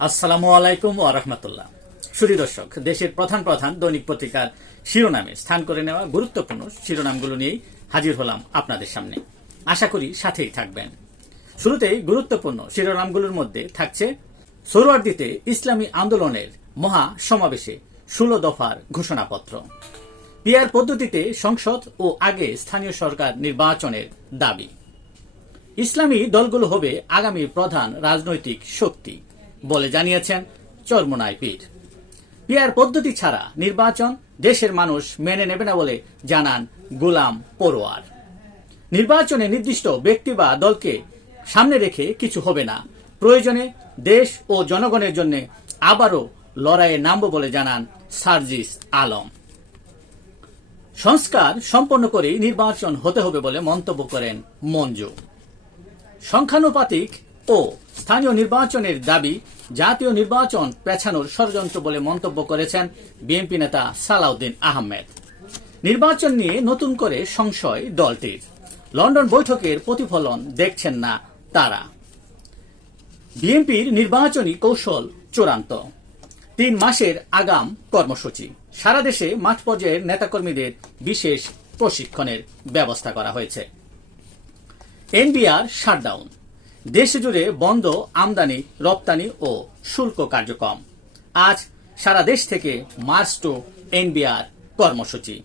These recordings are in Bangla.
আসসালামু আলাইকুম ও রহমতুল্লাহ। সুরী দর্শক, দেশের প্রধান প্রধান দৈনিক পত্রিকার শিরোনামে স্থান করে নেওয়া গুরুত্বপূর্ণ শিরোনামগুলো নিয়েই হাজির হলাম আপনাদের সামনে। আশা করি সাথেই থাকবেন। শুরুতেই গুরুত্বপূর্ণ শিরোনামগুলোর মধ্যে থাকছে সোরওয়ার্দিতে ইসলামী আন্দোলনের মহা সমাবেশে ষোলো দফার ঘোষণাপত্র। পিয়ার পদ্ধতিতে সংসদ ও আগে স্থানীয় সরকার নির্বাচনের দাবি। ইসলামী দলগুলো হবে আগামী প্রধান রাজনৈতিক শক্তি। বলে জানিয়েছেন চরমোনাই পীর পিয়ার পদ্ধতি ছাড়া নির্বাচন দেশের মানুষ মেনে নেবে না বলে জানান গোলাম পরোয়ার। নির্বাচনে নির্দিষ্ট ব্যক্তি বা দলকে সামনে রেখে কিছু হবে না। প্রয়োজনে দেশ ও জনগণের জন্য আবারও লড়াইয়ে নামব বলে জানান সার্জিস আলম। সংস্কার সম্পন্ন করেই নির্বাচন হতে হবে বলে মন্তব্য করেন মঞ্জু। সংখ্যানুপাতিক ও স্থানীয় নির্বাচনের দাবি, জাতীয় নির্বাচন পেছানোর ষড়যন্ত্র বলে মন্তব্য করেছেন বিএনপি নেতা সালাউদ্দিন আহমেদ। নির্বাচন নিয়ে নতুন করে সংশয় দলটির। লন্ডন বৈঠকের প্রতিফলন দেখছেন না তারা। বিএনপির নির্বাচনী কৌশল চূড়ান্ত। তিন মাসের আগাম কর্মসূচি। সারা দেশে মাঠ পর্যায়ের নেতাকর্মীদের বিশেষ প্রশিক্ষণের ব্যবস্থা করা হয়েছে। NBR shutdown. দেশ জুড়ে বন্ধ, আমদানি, রপ্তানি ও শুল্ক কার্যক্রম। আজ সারা দেশ থেকে মার্চ টু এনবিআর কর্মসূচি।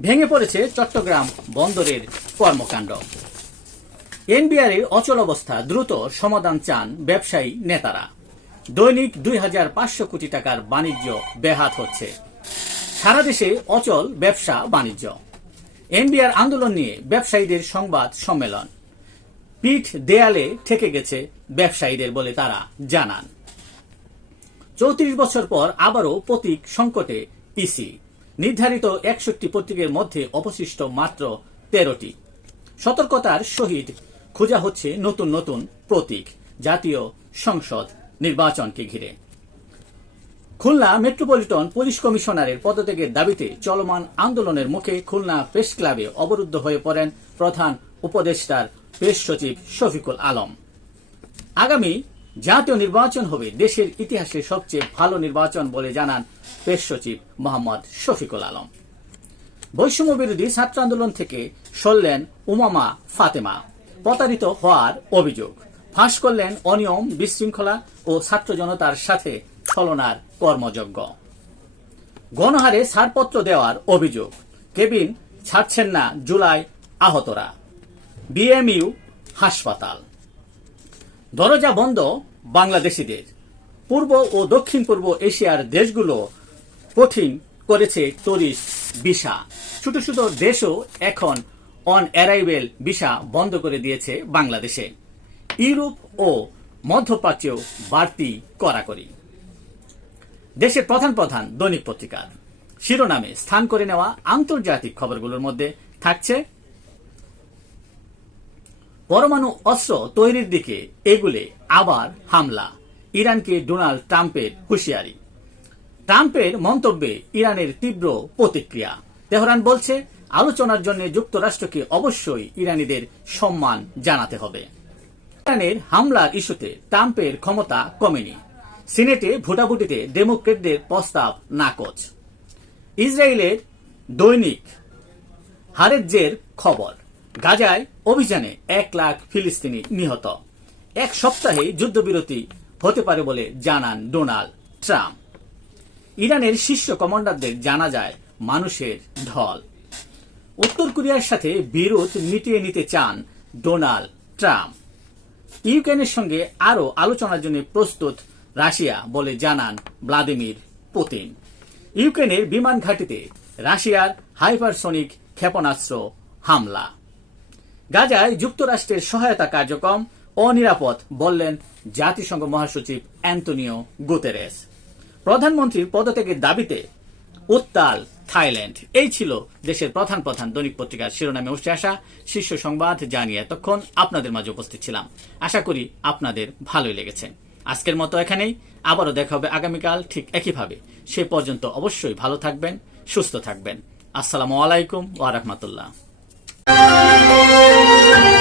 ভেঙে পড়েছে চট্টগ্রাম বন্দরের কর্মকাণ্ড। এনবিআর এর অচল অবস্থা দ্রুত সমাধান চান ব্যবসায়ী নেতারা। দৈনিক দুই হাজার পাঁচশো কোটি টাকার বাণিজ্য ব্যাহাত হচ্ছে। সারা দেশে অচল ব্যবসা বাণিজ্য। এনবিআর আন্দোলন নিয়ে ব্যবসায়ীদের সংবাদ সম্মেলন। পিঠ দেয়ালে ঠেকে গেছে ব্যবসায়ীদের বলে তারা জানান। চৌত্রিশ বছর পর আবারও প্রতীক সংকটে ইসি নির্ধারিত একষট্টি প্রতীকের মধ্যে অবশিষ্ট মাত্র তেরোটি। সতর্কতার সহিত খোঁজা হচ্ছে নতুন নতুন প্রতীক, জাতীয় সংসদ নির্বাচনকে ঘিরে। খুলনা মেট্রোপলিটন পুলিশ কমিশনারের পদত্যাগের দাবিতে চলমান আন্দোলনের মুখে খুলনা প্রেস ক্লাবে অবরুদ্ধ হয়ে পড়েন প্রধান উপদেষ্টার প্রেস সচিব শফিকুল আলম। আগামী জাতীয় নির্বাচন হবে দেশের ইতিহাসে সবচেয়ে ভালো নির্বাচন বলে জানান প্রেস সচিব মোহাম্মদ শফিকুল আলম। বৈষম্য বিরোধী ছাত্র আন্দোলন থেকে সরলেন উমামা ফাতেমা। প্রতারিত হওয়ার অভিযোগ। ফাঁস করলেন অনিয়ম, বিশৃঙ্খলা ও ছাত্র জনতার সাথে ছলনার কর্মযজ্ঞ। গণহারে ছাড়পত্র দেওয়ার অভিযোগ। কেবিন ছাড়ছেন না জুলাই আহতরা। বিএমইউ হাসপাতাল। দরজা বন্ধ বাংলাদেশিদের। পূর্ব ও দক্ষিণ পূর্ব এশিয়ার দেশগুলো কঠিন করেছে টুরিস্ট ভিসা। ছোট ছোট দেশও এখন অন অ্যারাইভেল ভিসা বন্ধ করে দিয়েছে বাংলাদেশে। ইউরোপ ও মধ্যপ্রাচ্যেও বাড়তি কড়াকড়ি। দেশের প্রধান প্রধান দৈনিক পত্রিকার শিরোনামে স্থান করে নেওয়া আন্তর্জাতিক খবরগুলোর মধ্যে থাকছে পরমাণু অস্ত্র তৈরির দিকে এগুলে আবার হামলা, ইরানকে ডোনাল্ড ট্রাম্পের হুঁশিয়ারি। ট্রাম্পের মন্তব্যে ইরানের তীব্র প্রতিক্রিয়া। তেহরান বলছে, আলোচনার জন্য যুক্তরাষ্ট্রকে অবশ্যই ইরানিদের সম্মান জানাতে হবে। ইরানের হামলার ইস্যুতে ট্রাম্পের ক্ষমতা কমেনি। সিনেটে ভোটাভুটিতে ডেমোক্রেটদের প্রস্তাব নাকচ। ইসরায়েলের দৈনিক হারেজ্জের খবর। গাজায় অভিযানে এক লাখ ফিলিস্তিনি নিহত। এক সপ্তাহে যুদ্ধবিরতি হতে পারে বলে জানান ডোনাল্ড ট্রাম্প। ইরানের শীর্ষ কমান্ডারদের জানা যায়, মানুষের ঢল। উত্তর কোরিয়ার সাথে বিরোধ মিটিয়ে নিতে চান ডোনাল্ড ট্রাম্প। ইউক্রেনের সঙ্গে আরও আলোচনার জন্য প্রস্তুত রাশিয়া বলে জানান ভ্লাদিমির পুতিন। ইউক্রেনের বিমান ঘাঁটিতে রাশিয়ার হাইপারসনিক ক্ষেপণাস্ত্র হামলা। গাজায় যুক্তরাষ্ট্রের সহায়তা কার্যক্রম অনিরাপদ বললেন জাতিসংঘ মহাসচিব অ্যান্টনিও গুতেরেস। প্রধানমন্ত্রীর পদত্যাগের দাবিতে উত্তাল থাইল্যান্ড। এই ছিল দেশের প্রধান প্রধান দৈনিক পত্রিকার শিরোনামে উঠে আসা শীর্ষ সংবাদ জানিয়ে এতক্ষণ আপনাদের মাঝে উপস্থিত ছিলাম। আশা করি আপনাদের ভালোই লেগেছে। আজকের মতো এখানেই। আবারও দেখা হবে আগামীকাল ঠিক একইভাবে। সে পর্যন্ত অবশ্যই ভালো থাকবেন, সুস্থ থাকবেন। আসসালামু আলাইকুম ওয়া রাহমাতুল্লাহ